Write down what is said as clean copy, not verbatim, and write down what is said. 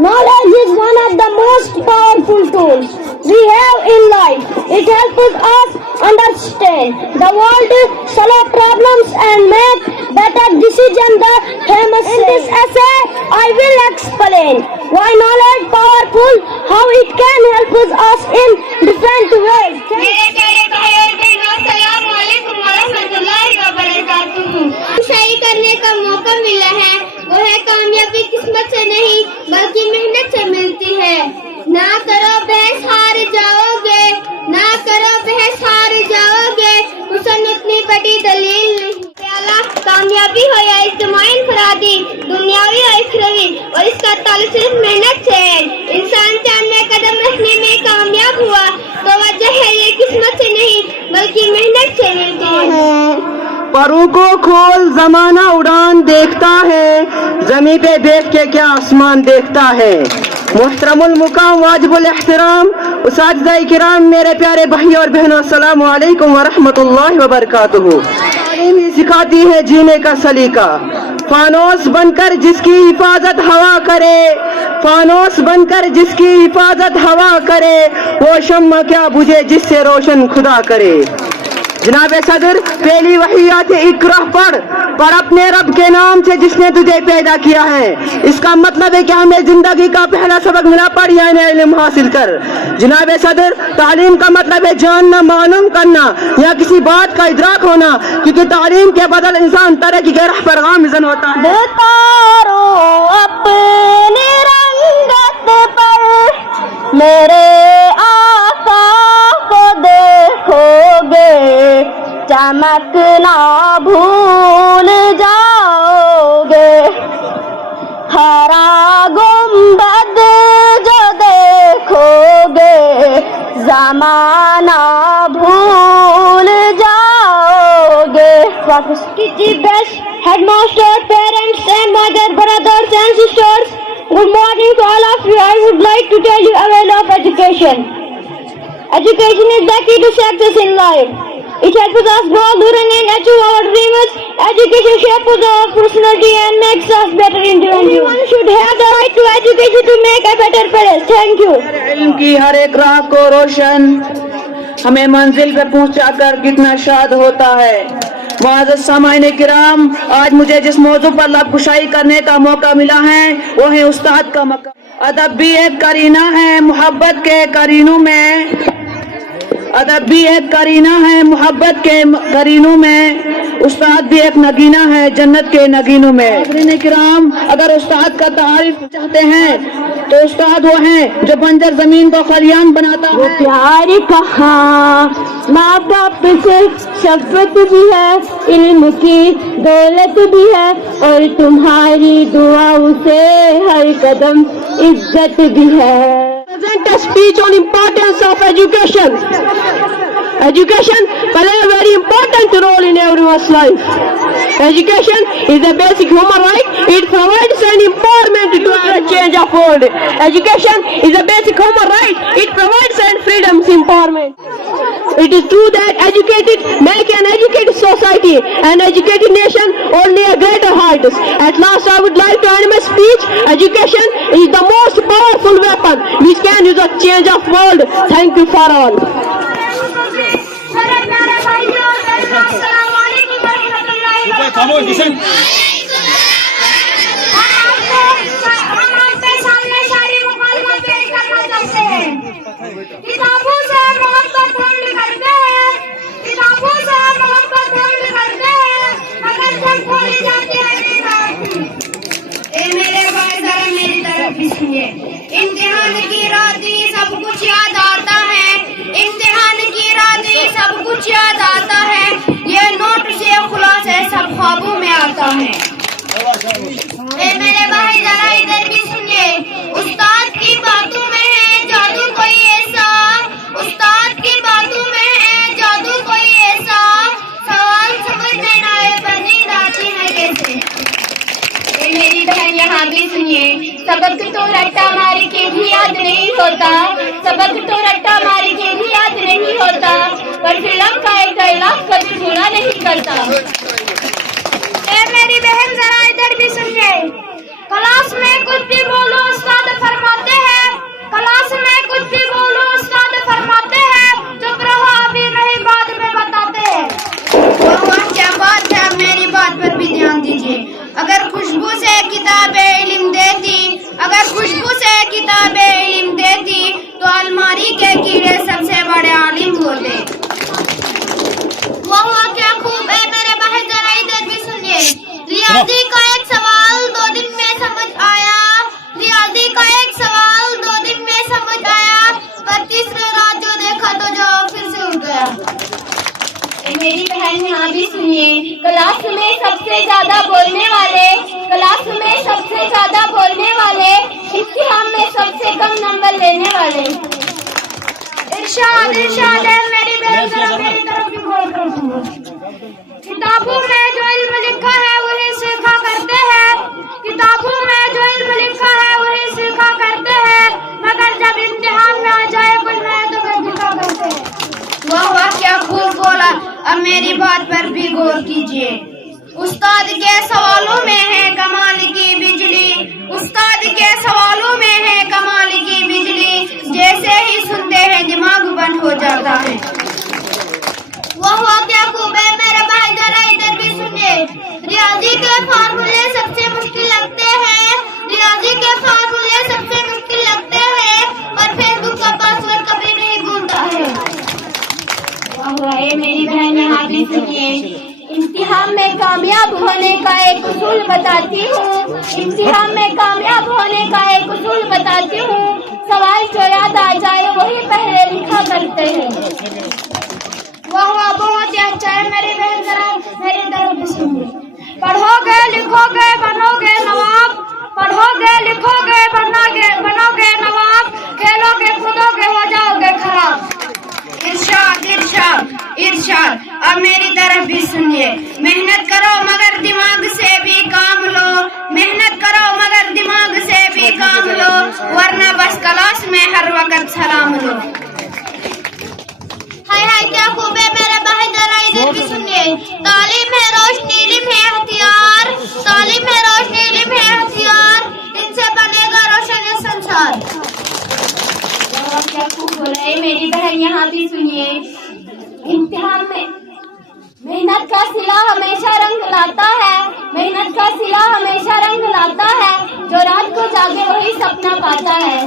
Knowledge is one of the most powerful tools we have in life. It helps us understand the world, solve problems and make better decisions. The famous in this essay, I will explain why knowledge is powerful, how it can help us in different ways. शायरी करने का मौका मिला है वो है कामयाबी किस्मत से नहीं बल्कि मेहनत से मिलती है। ना करो बहस हार जाओगे, ना करो बहस हार जाओगे, हुस्न उतनी बड़ी दलील नहीं। प्याला कामयाबी हो या इज्तिमाई इनफरादी, दुनियावी और उखरवी, और इसका ताल्लुक सिर्फ मेहनत से है। इंसान चांद में कदम रखने में कामयाब हुआ तो वजह है ये किस्मत से नहीं बल्कि मेहनत से मिलती है। परों को खोल जमाना उड़ान देखता है, जमी पे देख के क्या आसमान देखता है। मुहतरमुल मुकाम वाजिबुल एहतराम उस्ताद-ए किराम, मेरे प्यारे भाई और बहनों, अस्सलामु अलैकुम व रहमतुल्लाहि व बरकातुहू। तालीम ही सिखाती है जीने का सलीका, फानोस बनकर जिसकी हिफाजत हवा करे, फानोस बनकर जिसकी हिफाजत हवा करे, वो शम्मा क्या बुझे जिससे रोशन खुदा करे। जनाब सदर, पहली वहीयात इकरा पढ़ अपने रब के नाम से जिसने तुझे पैदा किया है। इसका मतलब है कि हमें जिंदगी का पहला सबक मिला, पढ़ यानी इल्म हासिल कर। जनाब सदर, तालीम का मतलब है जानना, मालूम करना या किसी बात का इदराक होना, क्योंकि तालीम के बदल इंसान तरक्की के राह पर गामज़न होता है। अपनी रंगत पर मेरे आका को देखोगे, चमकना भूल जाओगे। हरा गुंबद जो देखोगे, जमाना भूल जाओगे। Kitty Best, Headmaster, parents and my dear brothers and sisters, good morning to all of you. I would like to tell you a value of education. Education is the key to success in life. It helps us grow, learn and achieve our dreams. Education shapes our personality and makes us better individuals. Everyone should have the right to education to make a better place. Thank you. इल्म की हर एक राह को रोशन हमें मंजिल पे पहुंचाकर कितना शाद होता है। मुअज़्ज़ज़ सामाईन किराम, आज मुझे जिस मौजू पर लबकुशाई करने का मौका मिला है वो है उस्ताद का मकाम। अदब भी एक करीना है मोहब्बत के करीनों में, अदब भी एक करीना है मोहब्बत के करीनों में, उस्ताद भी एक नगीना है जन्नत के नगीनों में। नाज़रीन किराम, अगर उस्ताद का तारीफ चाहते हैं तो उस्ताद वो हैं जो बंजर जमीन को खलियान बनाता है। वो प्यार कहाँ माँ बाप से शफ़क़त भी है, इल्म की दौलत भी है, और तुम्हारी दुआओं से हर कदम इज्जत भी है। Present a speech on importance of education. Education plays a very important role in everyone's life. Education is a basic human right. It provides an empowerment to a change of world. Education is a basic human right. It provides an freedom's empowerment. It is true that educated make an educated society, an educated nation only a greater heights. At last, I would like to end my speech. Education is the most powerful weapon which can use a change of world. Thank you for all. किताबों से मोहब्बत ढूंढ करते हैं, किताबों से मोहब्बत ढूंढ करते हैं, मगर जब खोली जाती है मेरे भाई जरा मेरी तरफ भी सुनिए। इम्तिहान की रात सब कुछ याद आता है, इम्तिहान की रात सब कुछ याद आता है, ये नोट से खुलासे सब ख्वाबों में आता है। मेरे भाई जरा इधर भी सुनिए, उस्ताद की बातों में है जादू कोई ऐसा, उस्ताद की बातों में है जादू कोई ऐसा, सवाल समझ में ना आए पर नींद आती है कैसे। मेरी बहन यहाँ भी सुनिए, सबक तो रट्टा मार के भी याद नहीं होता, सबक तो रट्टा मार के भी याद नहीं होता, पर फिल्म का एक डायलॉग कभी पूरा नहीं करता। मेरी बहन जरा इधर भी सुनिए, क्लास में कुछ भी बोलो उस्ताद फरमा अगर खुशबू से किताबें इल्म देती, अगर खुशबू से किताबें इल्म देती तो अलमारी के कीड़े सबसे बड़े आलिम होते। वाह वाह क्या खूब है मेरे भाई, जरा इधर भी सुनिए। रियाजी का एक सवाल 2 दिन में समझ आया, रियाजी का एक सवाल 2 दिन में समझ आया, पर तीसरे रात जो देखा तो जवाब फिर से उड़ गया। मेरी बहन यहाँ भी सुनिए। क्लास में सबसे ज्यादा बोलने वाले, क्लास में सबसे ज्यादा बोलने वाले, इम्तिहान में सबसे कम नंबर लेने वाले। इरशाद इरशाद है मेरी बहन, जरा मेरी तरफ भी गौर कर सुनो। किताबों में जो इल्म लिखा है वही सीखा करते हैं, किताबों में जो इल्म लिखा है वही सीखा करते हैं, मगर जब इम्तिहान में आ जाए कुछ नया तो फिर दिखा करते हैं। वाह वाह क्या खूब बोला। अब मेरी बात पर भी गौर कीजिए। उस्ताद के सवालों में है कमाल की बिजली, उस्ताद के सवालों में है कमाल की बिजली, जैसे ही सुनते हैं दिमाग बंद हो जाता है। वाह वाह क्या खूब है मेरे भाई, जरा इधर भी सुनिए। रियाजी के फार्मूले सबसे मुश्किल लगते हैं, रियाजी के फार्मूले सबसे मुश्किल लगते हैं, पर फेसबुक का पासवर्ड कभी नहीं भूलता है। वाह मेरी बहन यहाँ भी सुनिए। इम्तिहान में कामयाब होने का एक उसूल बताती हूँ, इम्तिहान में कामयाब होने का एक उसूल बताती हूँ, सवाल जो याद आ जाए वही पहले लिखा करते हैं। वाह वाह बहुत ही अच्छा है मेरी बहन, जरा मेरी तरफ भी सुनिए। पढ़ोगे लिखोगे बनोगे नवाब, पढ़ोगे लिखोगे बनोगे नवाब, खेलोगे कूदोगे हो जाओगे खराब। इरशाद इरशाद इरशाद। अब मेरी तरफ भी सुनिए। मेहनत करो मगर दिमाग से भी काम लो, मेहनत करो मगर दिमाग से भी काम लो, वरना बस क्लास में हर वक्त सलाम लो। हाय हाय क्या खूब है मेरे भाई, जरा इधर भी सुनिए। तालीम है रोशनी इल्म है हथियार, तालीम है रोशनी इल्म है हथियार, इनसे बनेगा रोशन ये संसार। क्या खूब हो रहा है मेरी बहन, यहाँ भी सुनिए। इम्तिहान में मेहनत का सिला हमेशा रंग लाता है, मेहनत का सिला हमेशा रंग लाता है, जो रात को जागे वही सपना पाता है।